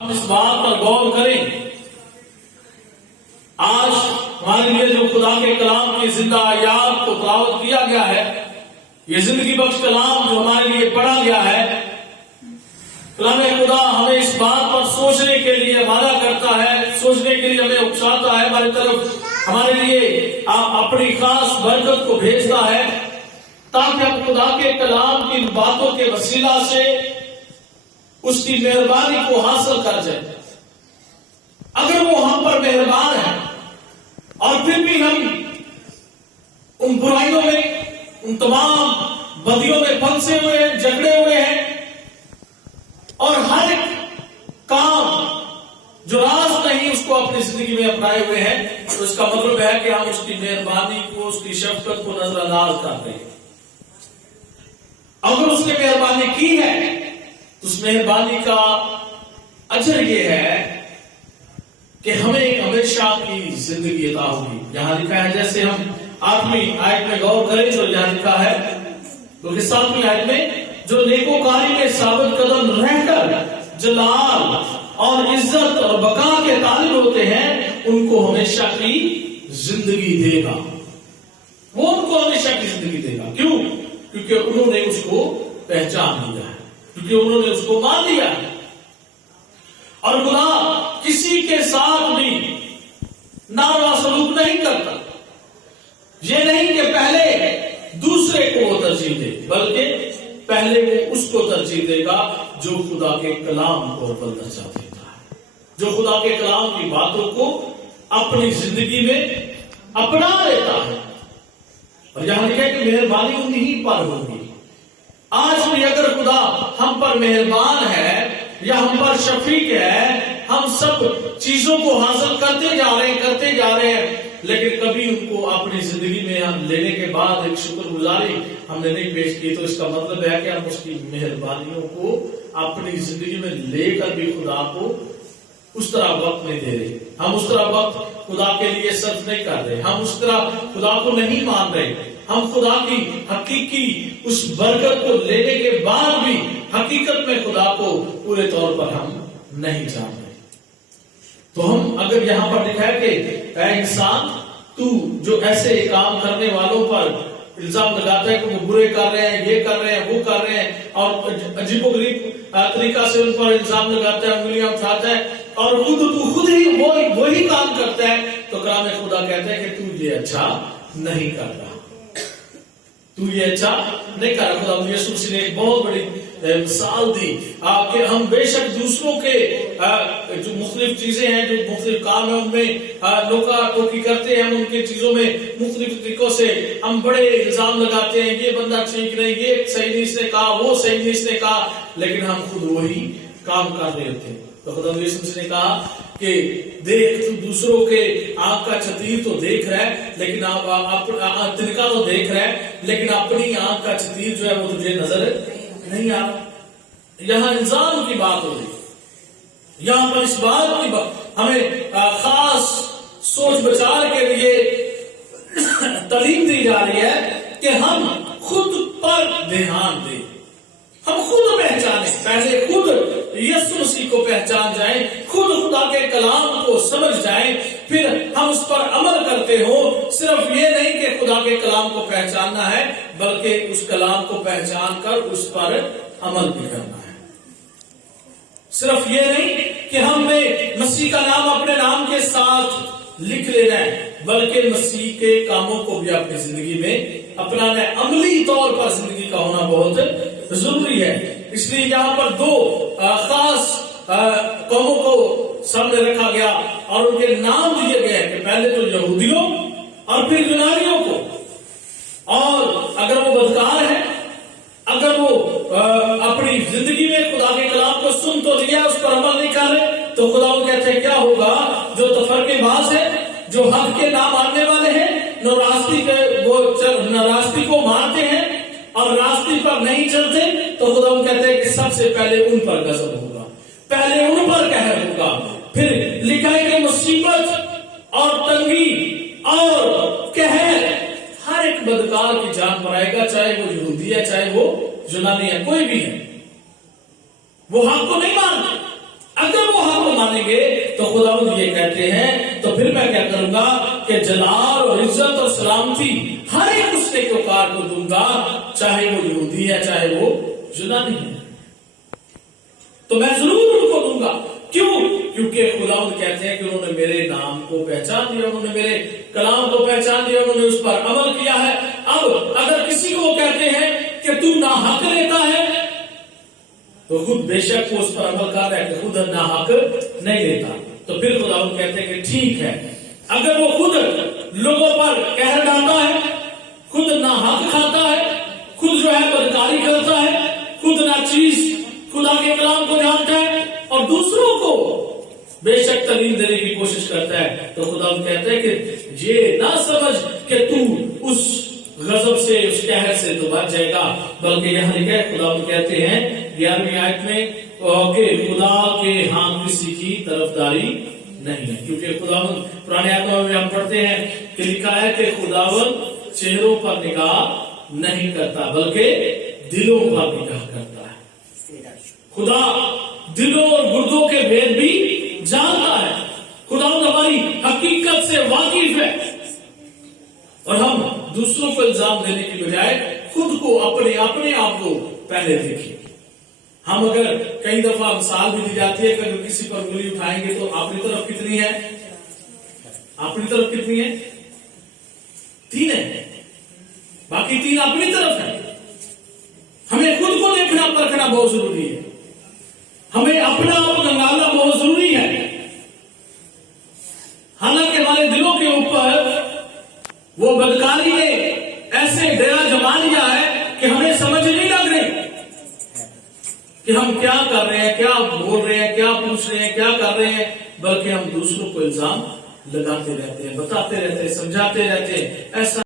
ہم اس بات پر غور کریں، آج ہمارے لیے جو خدا کے کلام کی زندہ آیات کو تلاوت کیا گیا ہے، یہ زندگی بخش کلام جو ہمارے لیے پڑھا گیا ہے، کلام خدا ہمیں اس بات پر سوچنے کے لیے وعدہ کرتا ہے، سوچنے کے لیے ہمیں اکساتا ہے، ہماری طرف ہمارے لیے اپنی خاص برکت کو بھیجتا ہے تاکہ ہم خدا کے کلام کی باتوں کے وسیلہ سے اس کی مہربانی کو حاصل کر جائے۔ اگر وہ ہم پر مہربان ہے اور پھر بھی ہم ان برائیوں میں، ان تمام بدیوں میں پھنسے ہوئے ہیں، جھگڑے ہوئے ہیں اور ہر ایک کام جو راست نہیں اس کو اپنی زندگی میں اپنائے ہوئے ہیں، تو اس کا مطلب ہے کہ ہم اس کی مہربانی کو، اس کی شفقت کو نظر انداز کرتے ہیں۔ اگر اس نے مہربانی کی ہے تو اس مہربانی کا اجر یہ ہے کہ ہمیں ہمیشہ کی زندگی عطا ہوگی۔ یہاں لکھا ہے، جیسے ہم 8ویں آیت میں غور کریں تو یہاں لکھا ہے، کیونکہ 7ویں آیت میں جو نیکوکاری میں ثابت قدم رہ کر جلال اور عزت اور بقا کے طالب ہوتے ہیں، ان کو ہمیشہ کی زندگی دے گا۔ وہ ان کو ہمیشہ کی زندگی دے گا۔ کیوں؟ کیونکہ انہوں نے اس کو پہچان لیا ہے، کیونکہ انہوں نے اس کو مان لیا ہے۔ اور خدا کسی کے ساتھ بھی ناروا سلوک نہیں کرتا۔ یہ نہیں کہ پہلے دوسرے کو وہ ترجیح دے، بلکہ پہلے وہ اس کو ترجیح دے گا جو خدا کے کلام کو اول درجہ دیتا ہے، جو خدا کے کلام کی باتوں کو اپنی زندگی میں اپنا لیتا ہے۔ اور یہاں لکھا ہے کہ مہربانی انہی پر ہوگی۔ آج بھی اگر خدا ہم پر مہربان ہے یا ہم پر شفیق ہے، ہم سب چیزوں کو حاصل کرتے جا رہے ہیں، لیکن کبھی ان کو اپنی زندگی میں ہم لینے کے بعد ایک شکر گزاری ہم نے نہیں پیش کی، تو اس کا مطلب ہے کہ ہم اس کی مہربانیوں کو اپنی زندگی میں لے کر بھی خدا کو اس طرح وقت نہیں دے رہے، ہم اس طرح وقت خدا کے لیے صرف نہیں کر رہے، ہم اس طرح خدا کو نہیں مان رہے، ہم خدا کی حقیقی اس برکت کو لینے کے بعد بھی حقیقت میں خدا کو پورے طور پر ہم نہیں جان رہے۔ تو ہم اگر یہاں پر لکھا ہے کہ اے انسان، تو جو ایسے کام کرنے والوں پر الزام لگاتا ہے کہ وہ برے کر رہے ہیں، یہ کر رہے ہیں، وہ کر رہے ہیں، اور عجیب و غریب طریقہ سے ان پر الزام لگاتا ہے، انگلیاں اٹھاتا ہے، اور تو خود ہی وہی کام کرتا ہے، تو کلام خدا کہتا ہے کہ تو یہ اچھا نہیں کر رہا، تو یہ اچھا نہیں کر رہا۔ خدا یسوع مسیح نے ایک بہت بڑی مثال دی کہ ہم بے شک دوسروں کے جو مختلف چیزیں ہیں، جو مختلف کام ہیں، ان میں لوکا ٹوکی کرتے ہیں، ہم ان کے چیزوں میں مختلف طریقوں سے ہم بڑے الزام لگاتے ہیں، یہ بندہ ٹھیک نہیں، یہ صحیح نہیں اس نے کہا، وہ صحیح نہیں اس نے کہا، لیکن ہم خود وہی کام کر رہے ہوتے ہیں۔ تو خدا یسوع مسیح نے کہا کہ دیکھ، تو دوسروں کے آنکھ کا چتیر تو دیکھ رہا ہے، لیکن تنکا تو دیکھ رہا ہے، لیکن اپنی آنکھ کا چتیر جو ہے وہ تجھے نظر نہیں آ رہا۔ یہاں الزام کی بات ہو رہی، یہاں پر اس بات کی بات ہمیں خاص سوچ بچار کے لیے تعلیم دی جا رہی ہے کہ ہم خود پر دھیان دیں، ہم خود پہچانیں، پہلے خود یسوع مسیح کو پہچان جائیں، خود خدا کے کلام کو سمجھ جائیں، پھر ہم اس پر عمل کرتے ہوں۔ صرف یہ نہیں کہ خدا کے کلام کو پہچاننا ہے، بلکہ اس کلام کو پہچان کر اس پر عمل بھی کرنا ہے۔ صرف یہ نہیں کہ ہم نے مسیح کا نام اپنے نام کے ساتھ لکھ لینا ہے، بلکہ مسیح کے کاموں کو بھی اپنی زندگی میں اپنانا ہے۔ عملی طور پر زندگی کا ہونا بہت ضروری ہے۔ اس لیے یہاں پر دو خاص قوموں کو سامنے رکھا گیا اور ان کے نام دیے گئے کہ پہلے تو یہودیوں اور پھر یونانیوں کو، اور اگر وہ بدکار ہے، اگر وہ اپنی زندگی میں خدا کے کلام کو سن تو لیا، اس پر عمل نہیں کر رہے، تو خدا وہ کہتے ہیں کیا ہوگا؟ جو تفرقے باز ہے، جو حق کے نہ ماننے والے ہیں، نہ راستی کو مانتے ہیں اور راستے پر نہیں چلتے، تو خدا وہ کہتے ہیں کہ سب سے پہلے ان پر غضب ہوگا، پہلے ان پر قہر ہوگا۔ پھر لکھا ہے کہ مصیبت اور تنگی اور قہر ہر ایک بدکار کی جان پر آئے گا، چاہے وہ یہودی ہے، چاہے وہ یونانی ہے، کوئی بھی ہے، وہ حق کو نہیں مانتا۔ اگر وہ حق مانیں گے تو خداوند یہ کہتے ہیں تو پھر میں کیا کروں گا کہ جلال اور عزت اور سلامتی ہر ایک اس نیکوکار کو دوں گا، چاہے وہ یہودی ہے چاہے وہ یونانی ہے، تو میں ضرور ان کو دوں گا۔ کیوں؟ کیونکہ خداوند کہتے ہیں کہ انہوں نے میرے نام کو پہچان لیا، انہوں نے میرے کلام کو پہچان لیا، انہوں نے اس پر عمل کیا ہے۔ اب اگر کسی کو کہتے ہیں کہ تو ناحق لیتا ہے تو خود بے شک وہ اس پر عمل کر رہا ہے کہ خود ناحق نہیں لیتا، تو پھر خداوند کہتے ہیں کہ ٹھیک ہے، اگر وہ خود لوگوں پر قہر ڈالتا ہے، خود ناحق کھاتا ہے، خود جو ہے بدکاری کرتا ہے، خود ناچیز خدا کے کلام کو جانتا ہے اور دوسروں کو بے شک تعلیم دینے کی کوشش کرتا ہے، تو خدا کہتا ہے کہ یہ نہ سمجھ کہ تو اس غضب سے اس قہر سے تو بچ جائے گا، بلکہ یہاں لکھا ہے خدا کہتے ہیں 11ویں آیت میں کہ خدا کے ہاں کسی کی طرفداری نہیں ہے، کیونکہ خداوند پرانے آیتوں میں ہم پڑھتے ہیں کہ لکھا ہے کہ خداوند چہروں پر نگاہ نہیں کرتا بلکہ دلوں پر نگاہ کرتا ہے۔ خدا دلوں اور گردوں کے بھید بھی جانتا ہے، خداوند ہماری حقیقت سے واقف ہے، اور ہم دوسروں کو الزام دینے کی بجائے خود کو اپنے آپ کو پہلے دیکھیں۔ ہم اگر کئی دفعہ مثال بھی دی جاتی ہے کہ اگر کسی پر انگلی اٹھائیں گے تو اپنی طرف کتنی ہے؟ اپنی طرف کتنی ہے؟ 3 ہے، باقی 3 اپنی طرف ہے۔ ہمیں خود کو دیکھنا پرکھنا بہت ضروری ہے، ہمیں اپنا آپ گنگالنا بہت ضروری ہے۔ حالانکہ ہمارے دلوں کے اوپر وہ بدکاری نے ایسے ڈیرا جما لیا ہے کہ ہمیں سمجھ نہیں لگ رہی کہ ہم کیا کر رہے ہیں، کیا بول رہے ہیں، کیا پوچھ رہے ہیں، کیا کر رہے ہیں، بلکہ ہم دوسروں کو الزام لگاتے رہتے ہیں، بتاتے رہتے ہیں، سمجھاتے رہتے ہیں۔ ایسا